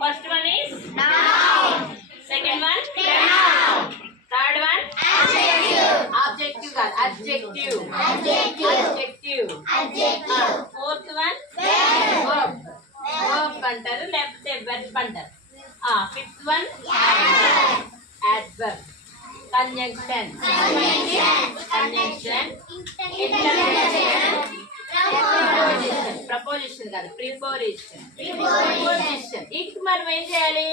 First one is noun. Second one pronoun. Third one adjective. Fourth one verb అంటారు లేకపోతే verb అంటారు. Fifth one adverb. Conjunction, interjection, proposition కాదు preposition. వీటికి మనం ఏం చేయాలి?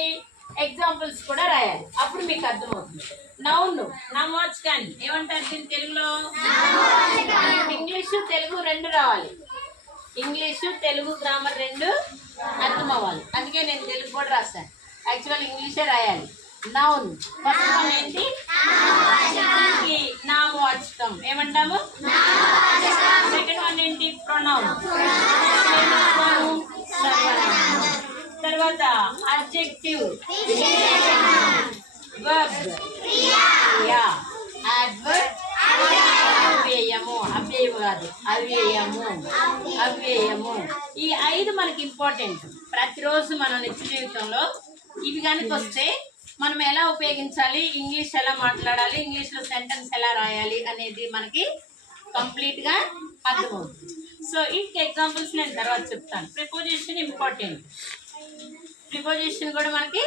ఎగ్జాంపుల్స్ కూడా రాయాలి. అప్పుడు మీకు అర్థమవుతుంది. నౌన్ నామవాచకాన్ని ఏమంటారు దీని తెలుగులో? ఇంగ్లీషు తెలుగు రెండు రావాలి. ఇంగ్లీషు తెలుగు గ్రామర్ రెండు అర్థం అవ్వాలి. అందుకే నేను తెలుగు కూడా రాస్తాను. యాక్చువల్ ఇంగ్లీషే రాయాలి. నౌన్ ఫస్ట్ వన్ ఏంటి? నామవాచకం ఏమంటాము? సెకండ్ వన్ ఏంటి? ప్రొనౌన్. తర్వాత అడ్జెక్టివ్, వర్బ్, అడ్వర్బ్, అవ్యయము. అవ్యయము కాదు అవ్యయము. ఈ 5 మనకి ఇంపార్టెంట్. ప్రతిరోజు మన నిత్య జీవితంలో ఇవి కనుక వస్తే మనం ఎలా ఉపయోగించాలి, ఇంగ్లీష్ ఎలా మాట్లాడాలి, ఇంగ్లీష్లో సెంటెన్స్ ఎలా రాయాలి అనేది మనకి కంప్లీట్గా అర్థమవుతుంది. సో ఈ ఎగ్జాంపుల్స్ నేను తర్వాత చెప్తాను. Preposition important. ప్రిపోజిషన్ కూడా మనకి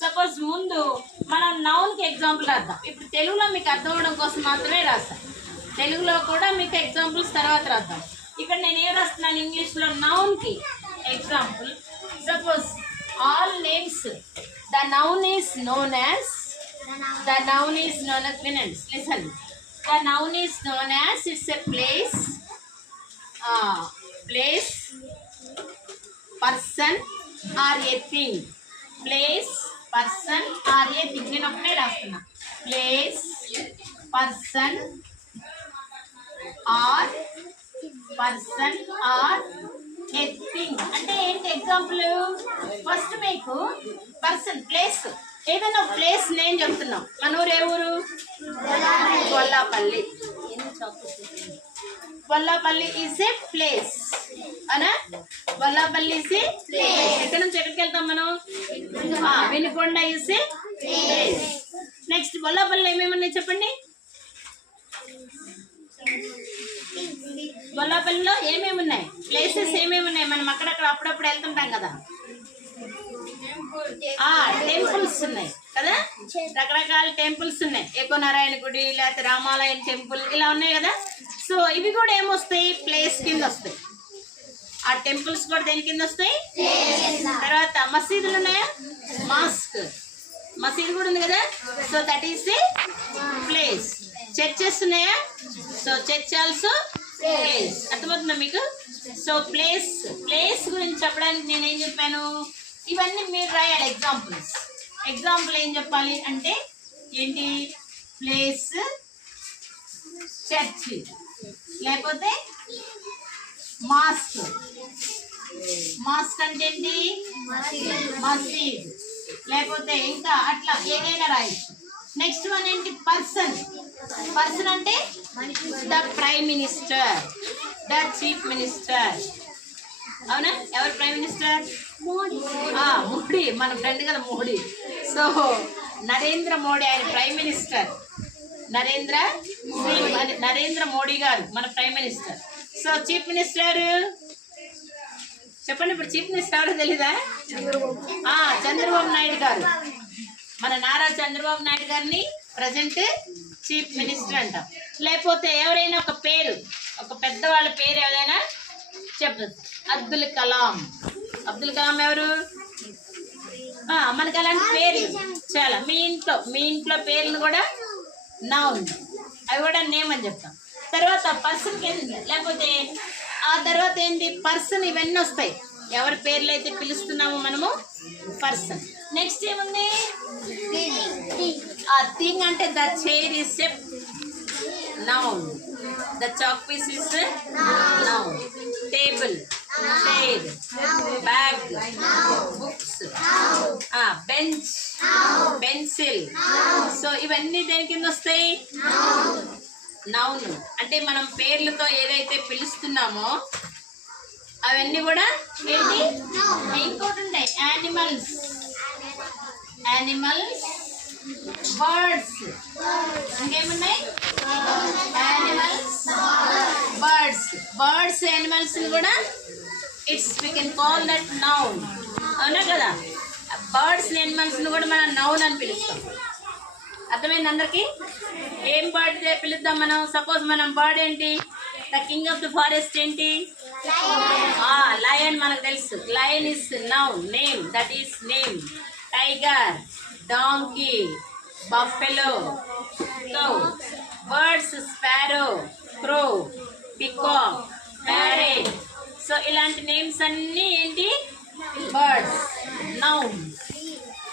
సపోజ్ ముందు మనం నౌన్కి ఎగ్జాంపుల్ రాద్దాం. ఇప్పుడు తెలుగులో మీకు అర్థం అవడం కోసం మాత్రమే రాస్తాను. తెలుగులో కూడా మీకు ఎగ్జాంపుల్స్ తర్వాత రాద్దాం. ఇక్కడ నేను ఏం రాస్తున్నాను? ఇంగ్లీష్లో నౌన్కి example. Suppose all names, the noun is known as finance. Listen, the noun is known as, it's a place, person or a thing. Place, person or a thing. నేను ఒకటే రాస్తున్నా. Place, person or ఎథింగ్ అంటే ఏంటి? Example first మీకు person, place, ఏదైనా place name చెప్తున్నాం. మన ఊరు ఏ ఊరు? Gollapalli. Gollapalli is a place అనా? Gollapalli is a place. ఎక్కడి నుంచి ఎక్కడికి వెళ్తాం మనం? Vinukonda is a place. Next Gollapalli ఏమేమి ఉన్నాయి చెప్పండి? గొల్లాపల్లిలో ఏమేమి ఉన్నాయి? ప్లేసెస్ ఏమేమి ఉన్నాయి? మనం అక్కడక్కడ అప్పుడప్పుడు వెళ్తుంటాం కదా. టెంపుల్స్ ఉన్నాయి కదా, రకరకాల టెంపుల్స్ ఉన్నాయి. ఏకోనారాయణ గుడి, లేకపోతే రామాలయం టెంపుల్, ఇలా ఉన్నాయి కదా. సో ఇవి కూడా ఏమొస్తాయి? ప్లేస్ కింద వస్తాయి. ఆ టెంపుల్స్ కూడా దేని కింద వస్తాయి? తర్వాత మసీదులు ఉన్నాయా? మసీదు కూడా ఉంది కదా. So that is a place. Churches ఉన్నాయా? So church also place. అర్థమవుతుందా మీకు? సో ప్లేస్ గురించి చెప్పడానికి నేనేం చెప్పాను? ఇవన్నీ మీరు రాయాలి ఎగ్జాంపుల్స్. ఎగ్జాంపుల్ ఏం చెప్పాలి అంటే ఏంటి? ప్లేస్, చర్చ్, లేకపోతే మాస్క్. మాస్క్ అంటే ఏంటి? మసీద్, లేకపోతే ఇంకా అట్లా ఏదైనా రాయొచ్చు. నెక్స్ట్ వన్ ఏంటి? పర్సన్ అంటే the prime minister, the chief minister. అవునా? ఎవరు ప్రైమ్ మినిస్టర్? మోడీ, మన ఫ్రెండ్ కదా మోడీ. సో నరేంద్ర మోడీ ఆయన ప్రైమ్ మినిస్టర్. నరేంద్ర మోడీ గారు మన prime minister. So chief minister చెప్పండి. ఇప్పుడు చీఫ్ మినిస్టర్ ఎవరో తెలీదా? చంద్రబాబు నాయుడు గారు. మన నారా చంద్రబాబు నాయుడు గారిని ప్రజెంట్ చీఫ్ మినిస్టర్ అంటాం. లేకపోతే ఎవరైనా ఒక పేరు, ఒక పెద్దవాళ్ళ పేరు ఏదైనా చెప్పదు. అబ్దుల్ కలాం ఎవరు? మనకి అలాంటి పేరు చాలా. మీ ఇంట్లో పేర్లు కూడా నౌన్, అవి కూడా నేమ్ అని చెప్తాం. తర్వాత పర్సన్కి ఏంటి? లేకపోతే ఆ తర్వాత ఏంటి? పర్సన్, ఇవన్నీ వస్తాయి. ఎవరి పేర్లు అయితే పిలుస్తున్నామో మనము పర్సన్. నెక్స్ట్ ఏముంది? ఆ థింగ్ అంటే the chair is a noun, the chalk piece is noun, table, chair, bag, books, bench, pencil. So ఇవన్నీ దేని కింద వస్తాయి? నౌన్. అంటే మనం పేర్లతో ఏదైతే పిలుస్తున్నామో అవన్నీ కూడా ఏంటి? ఇంకోటి ఉంటాయి యానిమల్స్, బర్డ్స్. ఇంకేమున్నాయి? Animals, birds. బర్డ్స్ యానిమల్స్ కూడా we can call that noun. అవునా కదా? బర్డ్స్ యానిమల్స్ కూడా మనం నౌన్ అని పిలుస్తాం. అర్థమైంది అందరికి? ఏం బర్డ్ పిలుద్దాం మనం? సపోజ్ మనం బర్డ్ ఏంటి? The king of the forest ఏంటి? లయన్. మనకు తెలుసు lion is noun, name, that is name. Tiger, donkey, buffalo, cow. Birds sparrow, crow, peacock, parrot. So ఇలాంటి నేమ్స్ అన్నీ ఏంటి? Birds, nouns.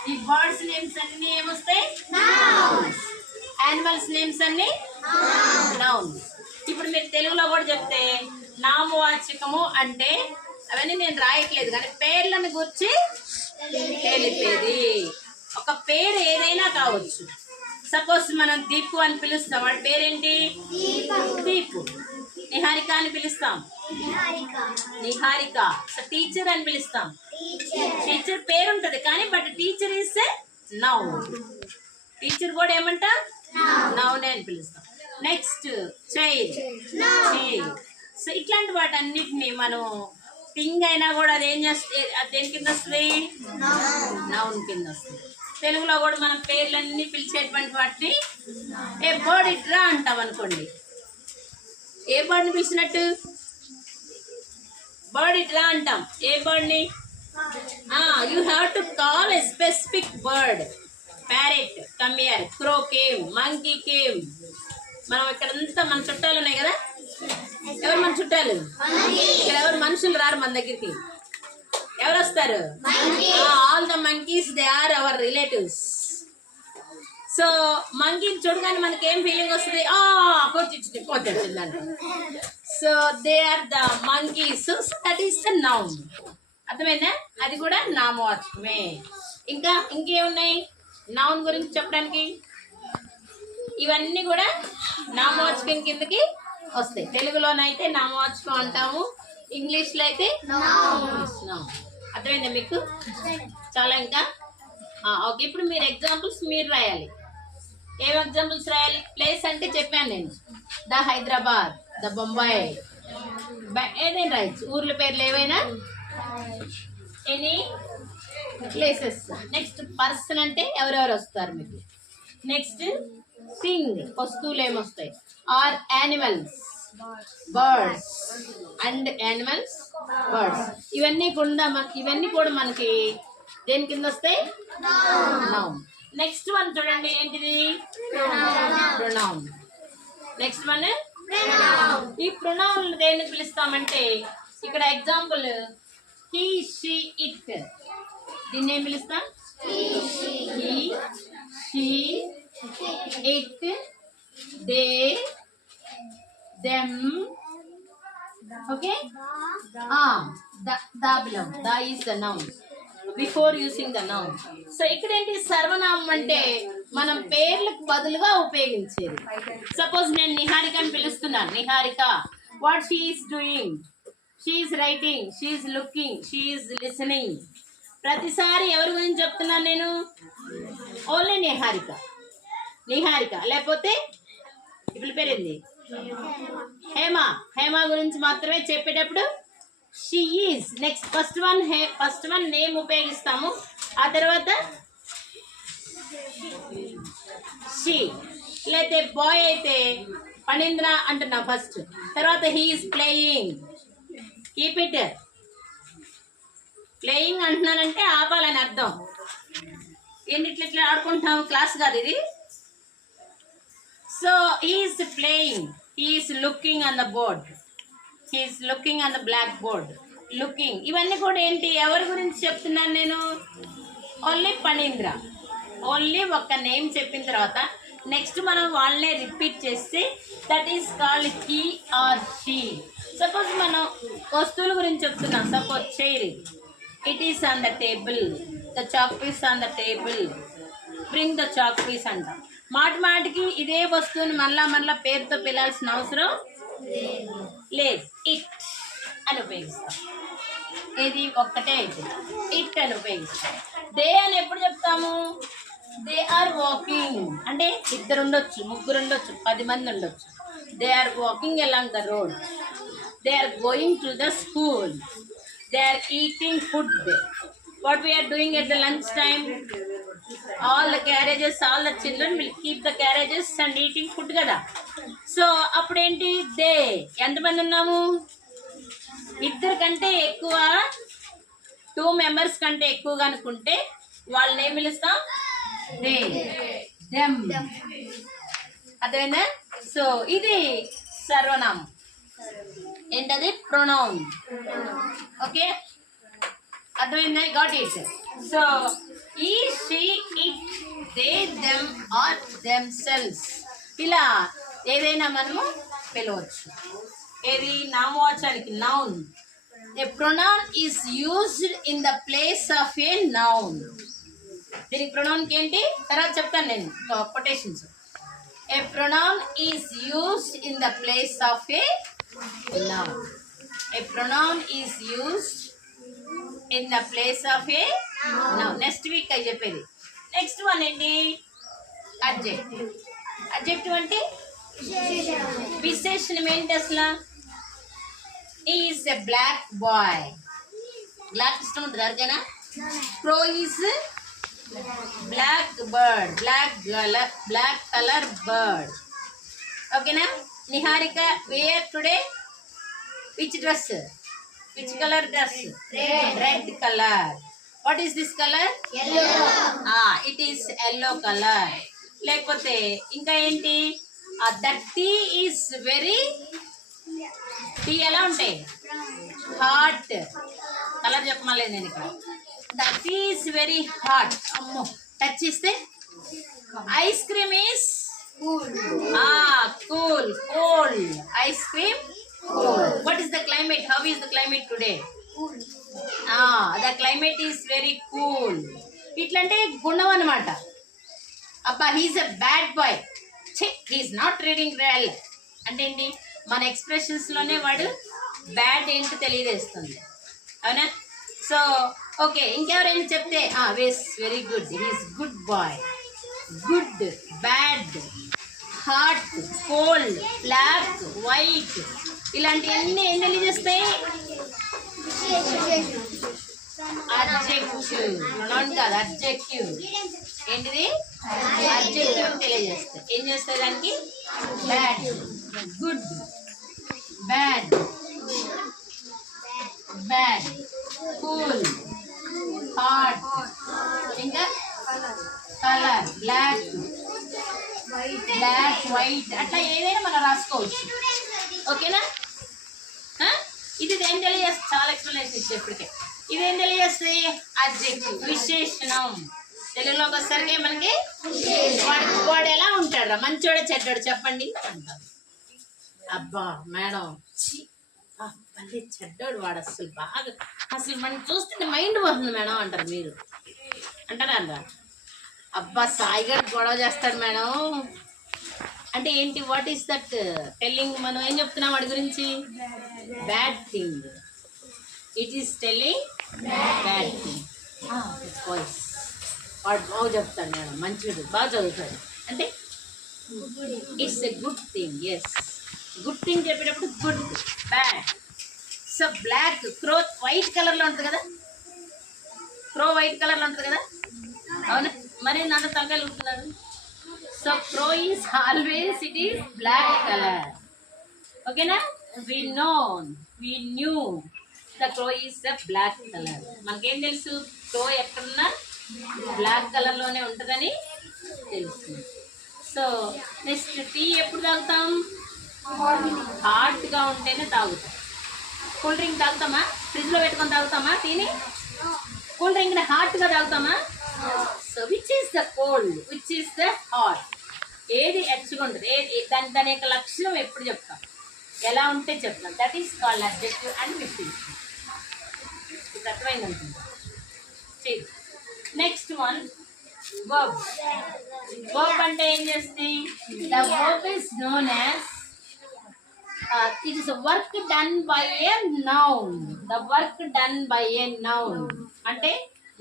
ఈ బర్డ్స్ నేమ్స్ అన్నీ ఏమొస్తాయి? యానిమల్స్ నేమ్స్ అన్నీ నౌన్స్. ఇప్పుడు మీరు తెలుగులో కూడా చెప్తే నామవాచకము అంటే అవన్నీ నేను రాయట్లేదు, కానీ పేర్లను గురించి తెలిపేది. ఒక పేరు ఏదైనా కావచ్చు. సపోజ్ మనం దీపు అని పిలుస్తాం, వాడి పేరేంటి? దీపు. నిహారిక అని పిలుస్తాం, నిహారిక. సో టీచర్ అని పిలుస్తాం, టీచర్ పేరు ఉంటుంది కానీ but teacher is noun. Teacher కూడా ఏమంటా? నౌనే అని పిలుస్తాం. Next child, child. సో ఇట్లాంటి వాటన్నిటిని మనం థింగ్ అయినా కూడా అది ఏం చేస్తే అది దేని కింద వస్తుంది? నౌన్ కింద వస్తుంది. తెలుగులో కూడా మనం పేర్లన్నీ పిలిచేటువంటి వాటిని ఏ బర్డ్ ఇట్రా అంటాం అనుకోండి. ఏ బర్డ్ని పిలిచినట్టు? బర్డ్ ఇట్రా అంటాం. ఏ బర్డ్ని? You have to call a specific bird. Parrot come here, crow came, monkey came. మనం ఇక్కడంతా మన చుట్టాలు ఉన్నాయి కదా. ఎవరు మన చుట్టాలు? ఇక్కడ ఎవరు మనుషులు రారు మన దగ్గరికి. ఎవరు వస్తారు? All the monkeys, they are our relatives. So మంకీని చూడగానే మనకి ఏం ఫీలింగ్ వస్తుంది? వచ్చిందంట. So they are the monkeys. That is the noun. అర్థమైందా? అది కూడా నామవాచకమే. ఇంకా ఇంకేమున్నాయి నౌన్ గురించి చెప్పడానికి? ఇవన్నీ కూడా నామవాచకం కిందకి వస్తాయి. తెలుగులోనైతే నామవాచకం అంటాము, ఇంగ్లీష్లో అయితే నౌన్. అర్థమైందా మీకు? చాలా ఇంకా ఓకే. ఇప్పుడు మీరు ఎగ్జాంపుల్స్ మీరు రాయాలి. ఏం ఎగ్జాంపుల్స్ రాయాలి? ప్లేస్ అంటే చెప్పాను నేను, ద హైదరాబాద్, ద బొంబాయి, ఏదైనా రాయొచ్చు. ఊర్ల పేర్లు ఏవైనా, ఎనీ ప్లేసెస్. నెక్స్ట్ పర్సన్ అంటే ఎవరెవరు వస్తారు మీకు. నెక్స్ట్ థింగ్, వస్తువులు ఏమొస్తాయి. Or animals, birds and animals, birds. ఇవన్నీ కూడా మనకి దేని కింద వస్తాయి? నౌన్. నెక్స్ట్ వన్ చూడండి, ఏంటిది? ప్రొనౌన్. నెక్స్ట్ వన్ ఈ ప్రొనౌన్ దేన్ని పిలుస్తామంటే, ఇక్కడ ఎగ్జాంపుల్ హీ, షీ, ఇట్. దీన్ని ఏం పిలుస్తాం? He, she, it, they, them. Okay. The belong, the is the noun before using the noun. So ఇక్కడ ఏంటి? సర్వనామం అంటే మనం పేర్లకు బదులుగా ఉపయోగించేది. సపోజ్ నేను నిహారిక అని పిలుస్తున్నాను. Niharika, what she is doing? She is writing, she is looking, she is listening. ప్రతిసారి ఎవరి గురించి చెప్తున్నాను నేను? ఓన్లీ నిహారిక. నిహారిక. లేకపోతే ఇప్పుడు పేరేంది? హేమ. హేమ గురించి మాత్రమే చెప్పేటప్పుడు she is. Next first one name ఉపయోగిస్తాము. ఆ తర్వాత షీ. లేకపోతే బాయ్ అయితే పనీంద్ర అంటున్నాం ఫస్ట్. తర్వాత he is playing. Keep it. Playing అంటున్నానంటే ఆపాలని అర్థం. ఏంటి ఇట్లా ఆడుకుంటున్నాము? క్లాస్ కాదు ఇది. So he is playing, he is looking on the board, he is looking on the blackboard. Looking. ఇవన్నీ కూడా ఏంటి? ఎవరి గురించి చెప్తున్నాను నేను? ఓన్లీ పనీంద్ర. ఓన్లీ ఒక్క నేమ్ చెప్పిన తర్వాత నెక్స్ట్ మనం వాళ్ళనే రిపీట్ చేస్తే that is called he or she. Suppose మనం వస్తువుల గురించి చెప్తున్నాం. Suppose chair, it is on the table, the chalk piece on the table, bring the chalk piece అంటాం. మాటికి ఇదే వస్తువుని మళ్ళా పేరుతో పిలాల్సిన అవసరం లేదు. ఇట్ అని ఉపయోగిస్తాం. ఏది ఒక్కటే అయితే ఇట్ అని ఉపయోగిస్తాం. దే అని ఎప్పుడు చెప్తాము? దే ఆర్ వాకింగ్ అంటే ఇద్దరు ఉండొచ్చు, ముగ్గురు ఉండొచ్చు, 10 మంది ఉండొచ్చు. They are walking along the road. They are going to the school. They are eating food. What we are doing at the lunch time? All the carriages, all the children will keep the carriages and eating food kada. So అప్పుడేంటి they ఎంతమంది ఉన్నాము? ఇద్దరు కంటే ఎక్కువ, 2 members కంటే ఎక్కువగా అనుకుంటే వాళ్ళని ఏం పిలుస్తాం? They, them. అర్థమైందా? సో ఇది సర్వనామం. ఏంటది? ప్రొనౌన్. ఓకే, అర్థమైందా? Got it. So he, she, it, they, them or themselves ఇలా ఏదైనా మనము పిలవచ్చు. ఏది? నామవాచకానికి noun. A pronoun is used in the place of a noun. దీనికి ప్రొనౌన్కి ఏంటి తర్వాత చెప్తాను నేను quotations. A pronoun is used in the place of a noun. A pronoun is used in the place of a noun. Next week I చెప్పేది. Next one ఏంటి? Adjective. Adjective అంటే విశేషణం ఏంటి అసలు? Is a black boy. Black ఇష్టం ఉంటుంది ఎవరికైనా? ప్రో is black bird, black colour bird. ఓకేనా? Niharika wear today which dress? Which color dress? Red color. What is this color? Yellow. It is yellow color. లేకపోతే ఇంకా ఏంటి? that tea is very, tea ఎలా ఉంటాయి? హాట్. కలర్ చెప్పమలేదు నేను ఇక్కడ. that tea is very hot. అమ్మో, touch చేస్తే ice cream is cool. Cool. Cold. Ice cream cold. What is the climate? How is the climate today? Cool. The climate is very cool. ఇట్లంటే గుణం అన్నమాట. అబ్బా, he is a bad boy. He is not reading well అంటే ఏంటి? మన expressions లోనే వాడు bad ఏంటో తెలియజేస్తుంది. అవునా? సో ఓకే, ఇంకెవరైనా చెప్తే very good, he is good boy. Good, bad, hot, cold, black, white ఇలాంటివన్నీ ఏం తెలియజేస్తాయి? అడ్జెక్టివ్. ప్రొనౌన్ కాదు, అడ్జెక్టివ్. ఏంటిది? అడ్జెక్టివ్ తెలియజేస్తాయి. ఏం చేస్తాయి దానికి? Bad, good, bad, cool, hot, ఇంకా కలర్, బ్లాక్, వైట్ అట్లా ఏదైనా మనం రాసుకోవచ్చు. ఓకేనా? ఇది ఏం తెలియజేస్తుంది? చాలా ఎక్స్ప్లెనేషన్ ఇచ్చే ఇప్పటికే. ఇదేం తెలియజేస్తాయి? అడ్జెక్టివ్, విశేషణం. తెలుగులోకి వచ్చేసరికి మనకి వాడు ఎలా ఉంటాడు? మంచోడే చెడ్డాడు చెప్పండి అంటారు. అబ్బా మేడం, మళ్ళీ చెడ్డాడు వాడు, అసలు బాగా, అసలు మనం చూస్తుంటే మైండ్ పోతుంది మేడం అంటారు. మీరు అంటారా? అంటారా? అబ్బా సాయిగారు గొడవ చేస్తాడు మేడం అంటే ఏంటి? What is that telling? మనం ఏం చెప్తున్నాం వాడి గురించి? Bad thing. It is telling bad thing. వాయిస్ వాడు బాగా చెప్తాడు మేడం, మంచిది, బాగా చదువుతాడు అంటే it's a good thing. Yes, good thing చెప్పేటప్పుడు good, bad. So black, crow white కలర్లో ఉంటుంది కదా, క్రో వైట్ కలర్లో ఉంటుంది కదా, అవునా? మరి నాన్న తలకాయలు ఉంటున్నారు. So crow is always, it is black colour. ఓకేనా? We knew the crow is the black colour. మనకేం తెలుసు? క్రో ఎక్కడున్నా బ్లాక్ కలర్లోనే ఉంటుందని తెలుస్తుంది. సో నెక్స్ట్, టీ ఎప్పుడు తాగుతాం? హాట్గా ఉంటేనే తాగుతాం. కూల్ డ్రింక్ తాగుతామా? ఫ్రిడ్జ్లో పెట్టుకొని తాగుతామా టీని? కూల్ డ్రింక్ని హాట్గా తాగుతామా? So which is the cold, which is the hot? ఏది హెచ్చుగా ఉంటుంది? దాని యొక్క లక్షణం ఎప్పుడు చెప్తాం? ఎలా ఉంటే చెప్తాం. That is called adjective and విశేషణం. ఇది అర్థమైందనుకుంటా. Next one, verb. వర్బ్ అంటే ఏం చేస్తుంది? The verb is known as It is a work done by a noun. The work done by a noun అంటే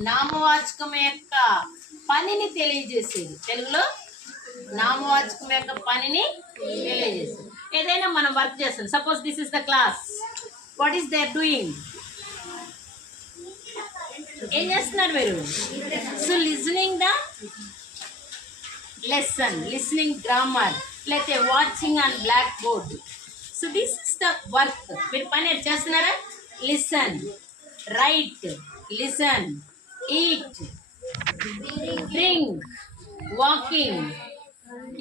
నామవాచకం యొక్క పనిని తెలియజేసేది. తెలుగులో నామవాచకం యొక్క పనిని తెలియజేసేది. ఏదైనా మనం వర్క్ చేస్తాం. Suppose this is the class. What is they are doing? ఏం చేస్తున్నారు మీరు? So listening the lesson, listening grammar, లేకపోతే watching on black board. So this is the work. మీరు పని చేస్తున్నారా? Listen, write, listen, eat, drink, walking,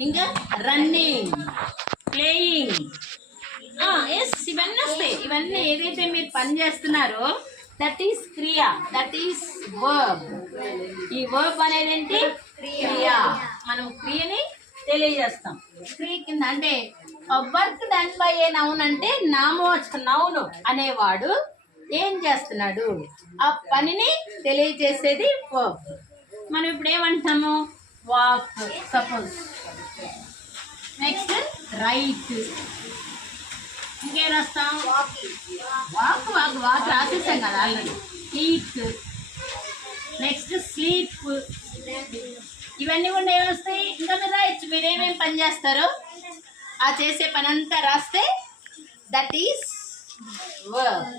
ఇంకా running, playing. Yes, ఇవన్నీ వస్తాయి. ఇవన్నీ ఏదైతే మీరు పని చేస్తున్నారో దట్ ఈస్ క్రియ, దట్ ఈస్ వర్బ్. ఈ వర్బ్ అనేది ఏంటి? క్రియ. మనం క్రియని తెలియజేస్తాం. క్రియ కింద అంటే work done by a noun అంటే నామవాచక నౌను అనేవాడు ఏం చేస్తున్నాడు? ఆ పనిని తెలియజేసేది వర్బ్. మనం ఇప్పుడు ఏమంటాము? Walk, suppose. Next right. ఇంకేం రాస్తాం? వాక్ వాక్ వాక్ రాసేసాం కదా ఆల్రెడీ. ఈట్. Next sleep. ఇవన్నీ కూడా ఏమొస్తాయి? ఇంకా మీరు రాయొచ్చు. మీరు ఏమేమి పని చేస్తారో ఆ చేసే పని అంతా రాస్తే that is verb.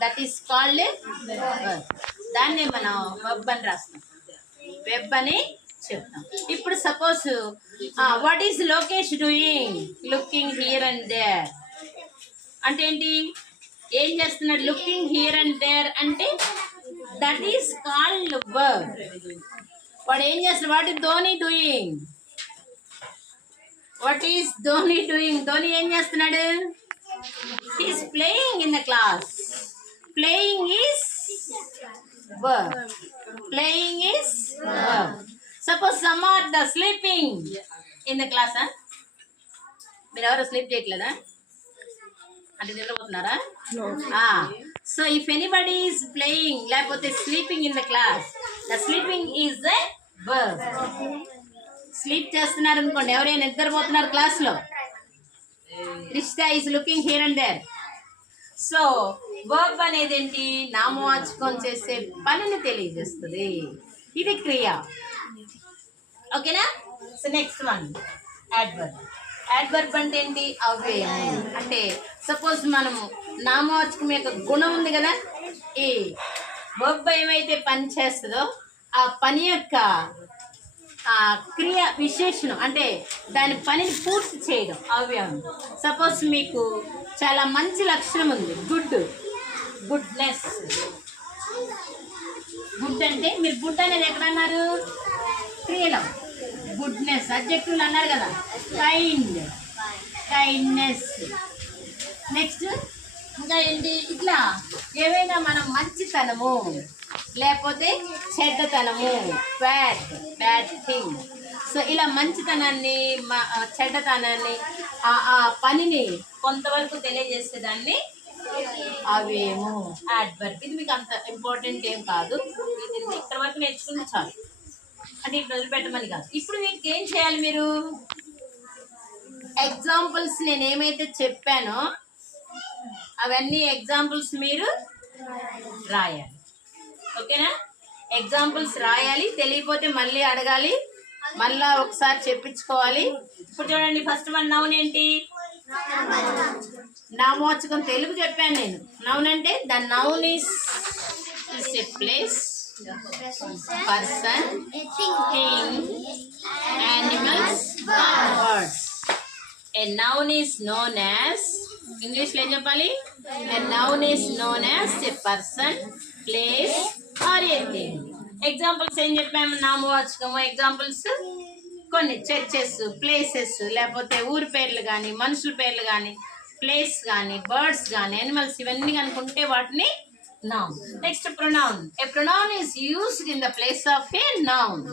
That is called verb. దాన్నే మనం వెబ్ అని రాస్తాం. వెబ్ అని చెప్తాం. ఇప్పుడు suppose what is Lokesh doing? Looking here and there అంటే ఏంటి? ఏం చేస్తున్నాడు? లుకింగ్ హియర్ అండ్ దేర్ అంటే దట్ ఈస్ కాల్డ్ వర్బ్. వాడు ఏం చేస్తున్నాడు? What is Dhoni doing? What is Dhoni doing? Dhoni ఏం చేస్తున్నాడు? He's playing in the class. Playing is verb. Playing is verb. Suppose some are the sleeping in the class. మీరు ఎవరు sleep చేయట్లేదా? అంటే నిద్రపోతున్నారా? So if anybody is playing లేకపోతే sleeping in the class, the sleeping is the verb. Sleep చేస్తున్నారు అనుకోండి, ఎవరైనా నిద్రపోతున్నారు క్లాస్లో. Rishita is looking here and there. So verb అనేది ఏంటి? నామవాచకం చేసే పనిని తెలియజేస్తుంది. ఇది క్రియ. ఓకేనా? So next one adverb. Adverb అంటే ఏంటి? అవ్యయం. అంటే సపోజ్ మనము నామవాచకం యొక్క గుణం ఉంది కదా, ఈ వర్బ్ ఏమైతే పని చేస్తుందో ఆ పని యొక్క క్రియ విశేషణం అంటే దాని పనిని పూర్తి చేయడం అవ్యయం. సపోజ్ మీకు చాలా మంచి లక్షణం ఉంది, గుడ్, గుడ్నెస్. గుడ్ అంటే మీరు గుడ్ అనేది ఎక్కడ అన్నారు? క్రియలో. గుడ్నెస్ అడ్జెక్టివ్లు అన్నారు కదా. Kind, kindness. నెక్స్ట్ ఇంకా ఏంటి? ఇట్లా ఏవైనా మనం మంచితనము లేకపోతే చెడ్డతనము, బ్యాడ్, బ్యాడ్ థింగ్. సో ఇలా మంచితనాన్ని చెడ్డతనాన్ని ఆ పనిని కొంతవరకు తెలియజేసేదాన్ని అవేమో యాడ్వర్బ్. ఇది మీకు అంత ఇంపార్టెంట్ ఏం కాదు, ఇది ఇక్కడ వరకు నేర్చుకుంటే చాలు. అంటే ఇప్పుడు వదిలిపెట్టమని కాదు. ఇప్పుడు మీకు ఏం చేయాలి? మీరు ఎగ్జాంపుల్స్ నేను ఏమైతే చెప్పానో అవన్నీ ఎగ్జాంపుల్స్ మీరు రాయాలి. ఓకేనా? ఎగ్జాంపుల్స్ రాయాలి. తెలియకపోతే మళ్ళీ అడగాలి, మళ్ళా ఒకసారి చెప్పించుకోవాలి. ఇప్పుడు చూడండి, ఫస్ట్ వన్ నౌన్ ఏంటి? నామవాచకం. తెలుగు చెప్పాను నేను. నౌన్ అంటే the noun is a place, person, thing, animals, birds. A noun is known as, ఇంగ్లీష్లో ఏం చెప్పాలి? A noun is known as a person, place or a thing. Examples ఏం చెప్పాము? నామవాచకము ఎగ్జాంపుల్స్ కొన్ని చర్చెస్, ప్లేసెస్, లేకపోతే ఊరి పేర్లు కానీ, మనుషుల పేర్లు కానీ, ప్లేస్ కానీ, బర్డ్స్ కానీ, యానిమల్స్, ఇవన్నీ కనుకుంటే వాటిని noun. Next pronoun. A pronoun is used in the place of a noun.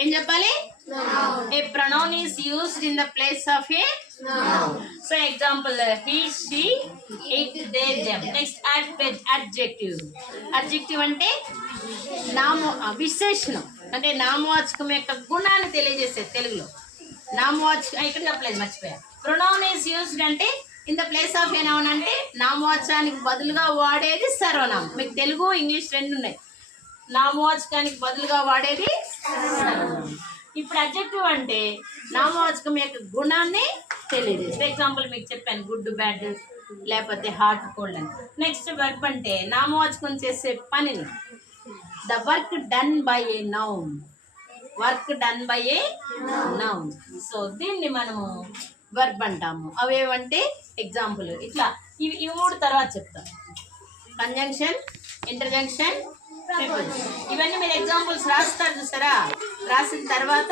ఏం చెప్పాలి? A pronoun is used in the place of a noun. So example, he, she, it, they, them. Next adjective. Adjective అంటే విశేషణం, అంటే నామవాచకం యొక్క గుణాన్ని తెలియజేసేది. తెలుగులో నామవాచకం ఇక్కడ చెప్పలేదు, మర్చిపోయా. ప్రొనౌన్ ఈజ్ యూజ్డ్ అంటే in the place of a noun అంటే నామవాచకానికి బదులుగా వాడేది సర్వనామం. మీకు తెలుగు ఇంగ్లీష్ రెండు ఉన్నాయి. నామవాచకానికి బదులుగా వాడేది సర్వనామం. ఇప్పుడు అడ్జెక్టివ్ అంటే నామవాచకం యొక్క గుణాన్ని తెలియజేస్తుంది. ఎగ్జాంపుల్ మీకు చెప్పాను, గుడ్ బ్యాడ్ లేకపోతే హాట్ కోల్డ్ అని. నెక్స్ట్ వర్బ్ అంటే నామవాచకం చేసే పనిని, the work done by a noun, work done by a noun. So దీన్ని మనము వర్బ్ అంటాము. అవేవంటే ఎగ్జాంపుల్ ఇట్లా ఇవి మూడు తర్వాత చెప్తాం. Conjunction, ఇంటర్జంక్షన్, preposition. ఇవన్నీ మీరు ఎగ్జాంపుల్స్ రాస్తారు చూసారా, రాసిన తర్వాత